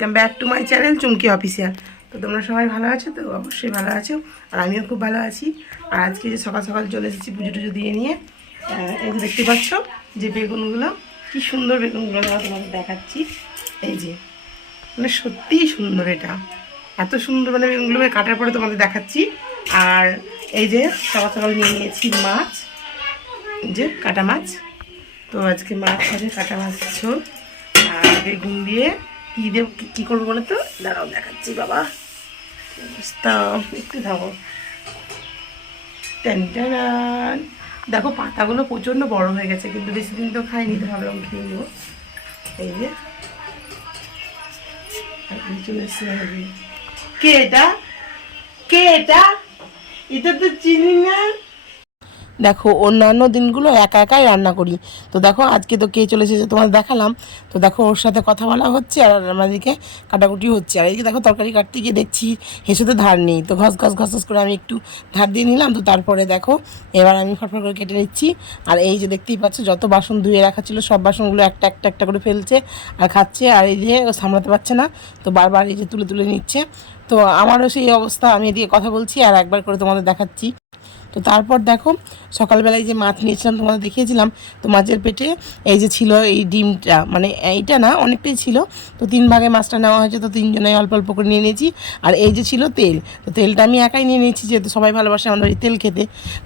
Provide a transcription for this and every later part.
Welcome back to my channel Chumki official. তো তোমরা সবাই ভালো আছো? তো অবশ্যই ভালো আছো, আর আমিও খুব ভালো আছি। আর আজকে যে সকাল সকাল চলে এসেছি পুজো টুজো দিয়ে নিয়ে, এই যে দেখতে পাচ্ছ যে বেগুনগুলো, কি সুন্দর বেগুনগুলো তোমাদের দেখাচ্ছি। এই যে মানে সত্যিই সুন্দর, এটা এত সুন্দর, মানে বেগুনগুলো কাটার পরে তোমাদের দেখাচ্ছি। আর এই যে সকাল সকাল নিয়ে নিয়েছি মাছ, যে কাটা মাছ। তো আজকে মাছ হবে, কাটা মাছ ঝোল আর বেগুন দিয়ে কী দেব, কী করবো বলে তো দাঁড়াও দেখাচ্ছি। বাবা অবস্থা, একটু থাকো। টেনটান, দেখো পাতাগুলো প্রচণ্ড বড় হয়ে গেছে, কিন্তু বেশি দিন তো খাইনি, তো ভাবলাম খেয়ে নেবো। এই যে চলে এসে হবে। কে এটা? কে এটা? এটা তো চিনি না। দেখো অন্যান্য দিনগুলো একা একাই রান্না করি, তো দেখো আজকে তো কে চলে এসেছে তোমাদের দেখালাম। তো দেখো ওর সাথে কথা বলা হচ্ছে আর আমাদেরকে কাটাকুটি হচ্ছে। আর এইদিকে দেখো তরকারি কাটতে গিয়ে দেখছি হেসেতে ধার নেই, তো ঘস ঘস ঘস ঘস করে আমি একটু ধার দিয়ে নিলাম। তো তারপরে দেখো এবার আমি ফটফট করে কেটে নিচ্ছি। আর এই যে দেখতেই পাচ্ছ যত বাসন ধুয়ে রাখা ছিল সব বাসনগুলো একটা একটা একটা করে ফেলছে আর খাচ্ছে। আর এই যে সামলাতে পারছে না, তো বারবার এই যে তুলে তুলে নিচ্ছে। তো আমারও সেই অবস্থা, আমি এদিকে কথা বলছি আর একবার করে তোমাদের দেখাচ্ছি। তো তারপর দেখো সকালবেলায় যে মাছ নিয়েছিলাম তোমাদের দেখিয়েছিলাম, তো মাছের পেটে এই যে ছিল এই ডিমটা, মানে এইটা না অনেকটাই ছিল, তো 3 ভাগে মাছটা নেওয়া হয়েছে, তো 3 জনে অল্প অল্প করে নিয়ে নিয়েছি। আর এই যে ছিল তেল, তো তেলটা আমি একাই নিয়ে নিয়েছি, যেহেতু সবাই ভালোবাসে আমাদের এই তেল খেতে,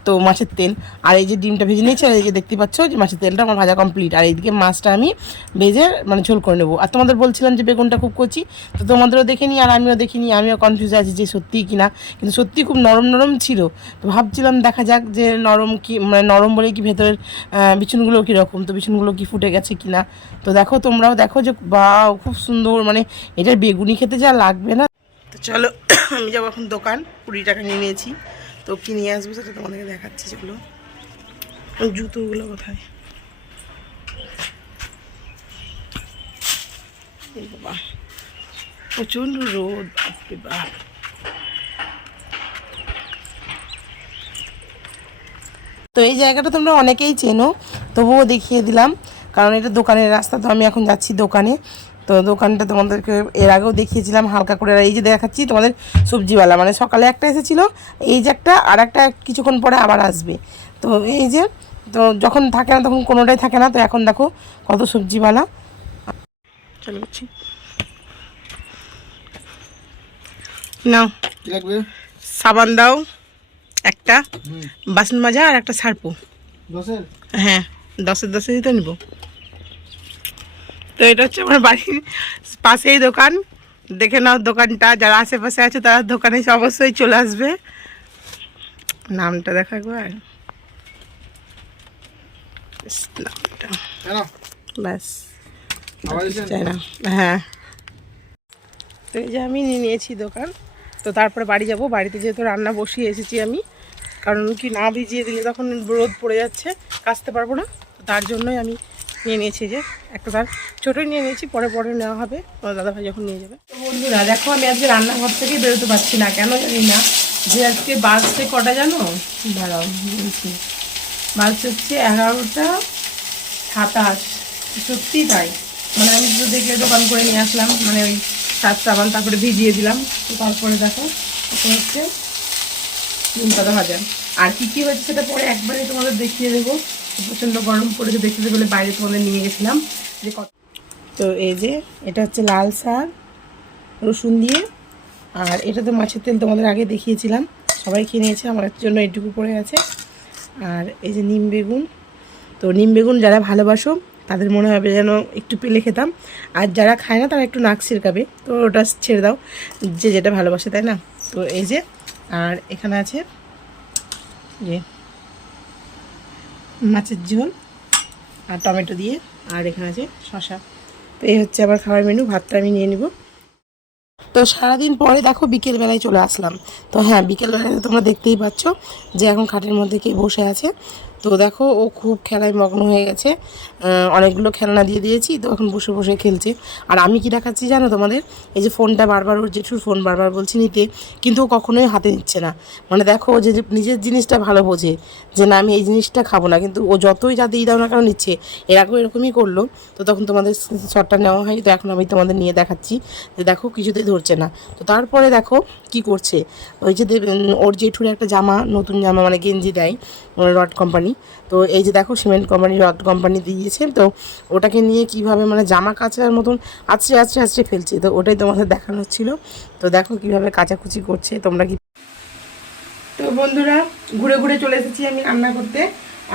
তো মাছের তেল। আর এই যে ডিমটা ভেজে নিয়েছি, আর এই যে দেখতে পাচ্ছ যে মাছের তেলটা আমার ভাজা কমপ্লিট। আর এইদিকে মাছটা আমি ভেজে মানে ঝোল করে নেবো। আর তোমাদের বলছিলাম যে বেগুনটা খুব কচি, তো তোমাদেরও দেখে নিই আর আমিও দেখিনি, আমিও কনফিউজ আছি যে সত্যিই কিনা, কিন্তু সত্যি খুব নরম নরম ছিল। তো ভাবছিলাম দেখা যাক যে নরম কি, মানে নরম বলে কি ভেতরের বিছুনগুলো কীরকম, তো বিছুনগুলো কি ফুটে গেছে কিনা। তো দেখো তোমরাও দেখো যে বা খুব সুন্দর, মানে এটা বেগুনি খেতে যা লাগবে না। তো চলো আমি যাবো এখন দোকান, 20 টাকা নিয়ে নিয়েছি, তো কি নিয়ে আসবো সেটা তোমাদেরকে দেখাচ্ছি। যেগুলো জুতোগুলো কোথায়, বাবা প্রচণ্ড রোদ, বাপরে বাপ। তো এই জায়গাটা তোমরা অনেকেই চেনো, তবুও দেখিয়ে দিলাম, কারণ এটা দোকানের রাস্তা। তো আমি এখন যাচ্ছি দোকানে, তো দোকানটা তোমাদেরকে এর আগেও দেখিয়েছিলাম হালকা করে। আর এই যে দেখাচ্ছি তোমাদের সবজিওয়ালা, মানে সকালে একটা এসেছিলো, এই যে একটা, আর একটা কিছুক্ষণ পরে আবার আসবে। তো এই যে, তো যখন থাকে না তখন কোনোটাই থাকে না, তো এখন দেখো কত সবজিওয়ালা। চলো বলছি নাও, সাবান দাও একটা, বাসন মাজা আর একটা সার্পো। হ্যাঁ 10-10 তো নিব। তো এটা হচ্ছে আমার বাড়ির পাশেই দোকান, দেখে নাও দোকানটা, যারা আশেপাশে আছে তারা দোকানে অবশ্যই চলে আসবে। নামটা দেখা একবার, ব্যাস চাই না। হ্যাঁ তো এই যে আমি নিয়ে নিয়েছি দোকান। তো তারপরে বাড়ি যাব, বাড়িতে যেহেতু রান্না বসিয়ে এসেছি আমি, কারণ কি না ভিজিয়ে দিলে তখন রোদ পড়ে যাচ্ছে, কাচতে পারবো না, তো তার জন্যই আমি নিয়ে নিয়েছি যে একটা তার ছোটোই নিয়ে নিয়েছি, পরে পরে নেওয়া হবে দাদাভাই যখন নিয়ে যাবে। তো বন্ধুরা দেখো আমি আজকে রান্নাঘর থেকে বেরোতে পারছি না, কেন জানি না, যে আজকে বাজতে কটা জানো, দাঁড়াও বলছি, বাজতে হচ্ছে 11টা 27। সত্যি তাই, মানে আমি শুধু দেখে দোকান করে নিয়ে আসলাম, মানে ওই সাবান, তারপরে ভিজিয়ে দিলাম। তো তারপরে দেখো এটা হচ্ছে ডিম পাতা ভাজা, আর কী কী হয়েছে সেটা পরে একবারে তোমাদের দেখিয়ে দেবো। প্রচণ্ড গরম পড়েছে, দেখতে বলে বাইরে তোমাদের নিয়ে গেছিলাম যে কত। তো এই যে এটা হচ্ছে লাল শাক রসুন দিয়ে, আর এটা তো মাছের তেল তোমাদের আগে দেখিয়েছিলাম, সবাই খেয়ে নিয়েছে, আমার জন্য এইটুকু পড়ে আছে। আর এই যে নিম বেগুন, তো নিম বেগুন যারা ভালোবাসো তাদের মনে হবে যেন একটু পেলে খেতাম, আর যারা খায় না তারা একটু নাক ছিটকাবে, তো ওটা ছেড়ে দাও, যে যেটা ভালোবাসে, তাই না। তো এই যে, আর এখানে আছে যে মাছের ঝোল আর টমেটো দিয়ে, আর এখানে আছে শসা। তো এই হচ্ছে আমার খাবার মেনু, ভাতটা আমি নিয়ে নিব। তো সারাদিন পরে দেখো বিকেলবেলায় চলে আসলাম। তো হ্যাঁ বিকেলবেলায় তোমরা দেখতেই পাচ্ছ যে এখন খাটের মধ্যে কে বসে আছে। তো দেখো ও খুব খেলায় মগ্ন হয়ে গেছে, অনেকগুলো খেলনা দিয়ে দিয়েছি, তো এখন বসে বসে খেলছে। আর আমি কি দেখাচ্ছি জানো তোমাদের, এই যে ফোনটা বারবার, ওর জেঠুর ফোন বারবার বলছি নিতে, কিন্তু ও কখনোই হাতে নিচ্ছে না। মানে দেখো ও যে নিজের জিনিসটা ভালো বোঝে, যে না আমি এই জিনিসটা খাবো না, কিন্তু ও যতই যা দিয়ে দাও না কেন নিচ্ছে। এর আগেও এরকমই করলো, তো তখন তোমাদের শটটা নেওয়া হয়, তো এখন আমি তোমাদের নিয়ে দেখাচ্ছি যে দেখো কিছুতেই ধরছে না। তো তারপরে দেখো কি করছে, ওই যে ওর জেঠুর একটা জামা, নতুন জামা মানে গেঞ্জি দেয় রড কোম্পানি, তো এই যে দেখো সিমেন্ট কোম্পানি রড কোম্পানি দিয়েছে, তো ওটাকে নিয়ে কিভাবে মানে জামা কাচার মতন আছড়ে আছড়ে আছড়ে ফেলছে, তো ওটাই তোমাদের দেখানো ছিল। তো দেখো কিভাবে কাচাকুচি করছে, তোমরা কি। তো বন্ধুরা ঘুরে ঘুরে চলে এসেছি আমি রান্না করতে,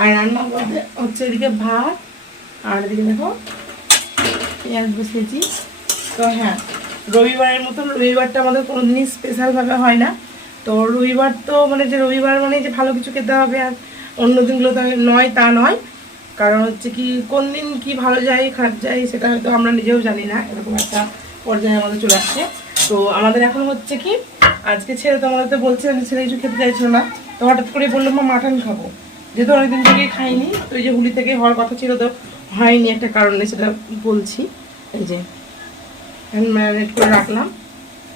আর রান্না করতে হচ্ছে এদিকে ভাত, আর এদিকে দেখো পেঁয়াজ বসিয়েছি। তো হ্যাঁ, রবিবারের মতন রবিবারটা আমাদের কোনো দিনই স্পেশালভাবে হয় না। তো রবিবার তো মানে যে রবিবার মানে যে ভালো কিছু খেতে হবে আর অন্য দিনগুলো তো নয়, তা নয়। কারণ হচ্ছে কি কোন দিন কি ভালো যায় খারাপ যায় সেটা হয়তো আমরা নিজেও জানি না, এরকম একটা পর্যায়ে আমাদের চলে আসছে। তো আমাদের এখন হচ্ছে কি, আজকে ছেলে তো আমাদের তো বলছিলাম যে ছেলে কিছু খেতে চাইছিল না, তো হঠাৎ করে বললাম মা মাটন খাবো, যেহেতু অনেকদিন থেকেই খাইনি, তো এই যে হুলি থেকে হওয়ার কথা ছিল তো হয়নি, একটা কারণে সেটা বলছি। এই যে ম্যারিনেট করে রাখলাম,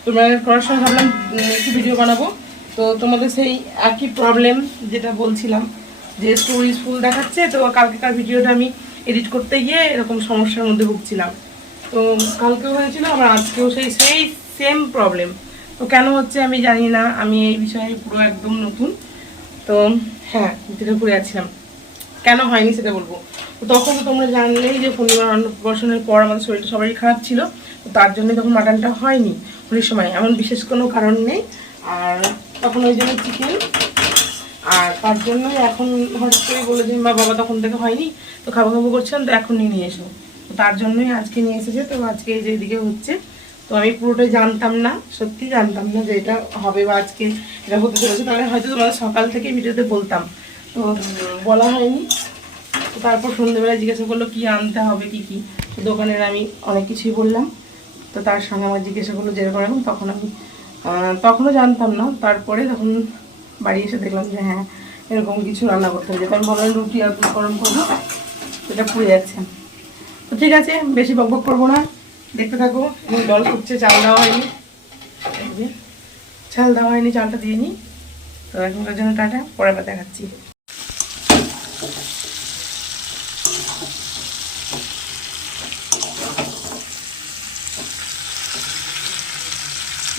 তো ম্যারিনেট করার সময় ভাবলাম একটু ভিডিও বানাবো। তো তোমাদের সেই একই প্রবলেম যেটা বলছিলাম, যে স্টোরিজ ফুল দেখাচ্ছে, তো কালকেকার ভিডিওটা আমি এডিট করতে গিয়ে এরকম সমস্যার মধ্যে ভুগছিলাম। তো কালকেও হয়েছিল, আবার আজকেও সেই সেই সেম প্রবলেম। তো কেন হচ্ছে আমি জানি না, আমি এই বিষয়ে পুরো একদম নতুন। তো হ্যাঁ, যেটা ঘুরে যাচ্ছিলাম, কেন হয়নি সেটা বলবো। তো তখন তো তোমরা জানলেই যে পূর্ণিমার অন্নপ্রাশনের পর আমাদের শরীরটা সবারই খারাপ ছিল, তো তার জন্য তখন মাটনটা হয়নি হোলির সময়, এমন বিশেষ কোনো কারণ নেই। আর তখন ওই জন্য চিকেন, আর তার জন্যই এখন হঠাৎ করে বলে যে মা বাবা তখন থেকে হয়নি, তো খাবো খাবো করছিলাম, তো এখন নিয়ে এসো, তো তার জন্যই আজকে নিয়ে এসেছে। তো আজকে এই যে এদিকে হচ্ছে, তো আমি পুরোটাই জানতাম না, সত্যি জানতাম না যে এটা হবে বা আজকে এটা হতে চলেছে, তাহলে হয়তো তোমাদের সকাল থেকে ভিডিওতে বলতাম, তো বলা হয়নি। তো তারপর সন্ধ্যেবেলায় জিজ্ঞাসা করলো কী আনতে হবে কী কী, তো দোকানের আমি অনেক কিছুই বললাম। তো তার সঙ্গে আমার জিজ্ঞাসা করলো যেরকম এরকম, তখন আমি তখনও জানতাম না, তারপরে তখন বাড়ি এসে দেখলাম যে হ্যাঁ এরকম কিছু রান্না করতে হবে, যেটা আমি ভাবলাম রুটি আর দুধ গরম করবো, সেটা পুড়ে যাচ্ছে। তো ঠিক আছে, বেশি বকবক করবো না, দেখতে থাকো। এবং জল ফুটছে, চাল দেওয়া হয়নি, এই যে চাল দেওয়া হয়নি, চালটা দিয়ে নিই। তো এখনকার জন্য টাটা, পরে আবার দেখাচ্ছি।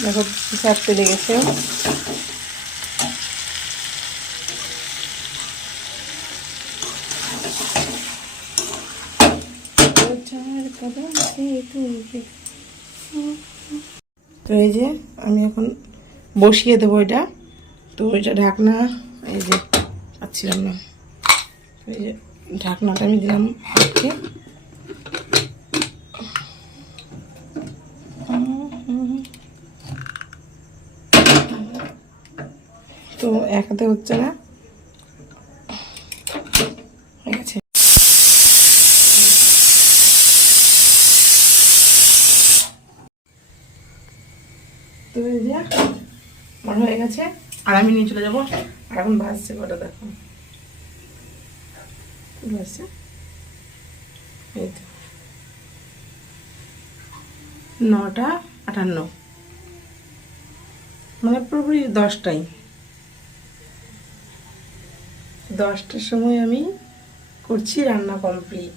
দেখো চারটে লেগেছে, তো এই যে আমি এখন বসিয়ে দেবো এটা। তো এটা ঢাকনা, এই যে পাচ্ছিলাম না, এই যে ঢাকনাটা আমি দিলাম আজকে। তো এক হাতে হচ্ছে না, হয়ে গেছে। তো এই যে আমার হয়ে গেছে, আর আমি নিয়ে চলে যাবো। আর এখন ভাজছে কটা দেখো, ভাজছে এই তো 9:58, মানে পুরোপুরি 10টাই। 10টার সময় আমি করছি রান্না কমপ্লিট।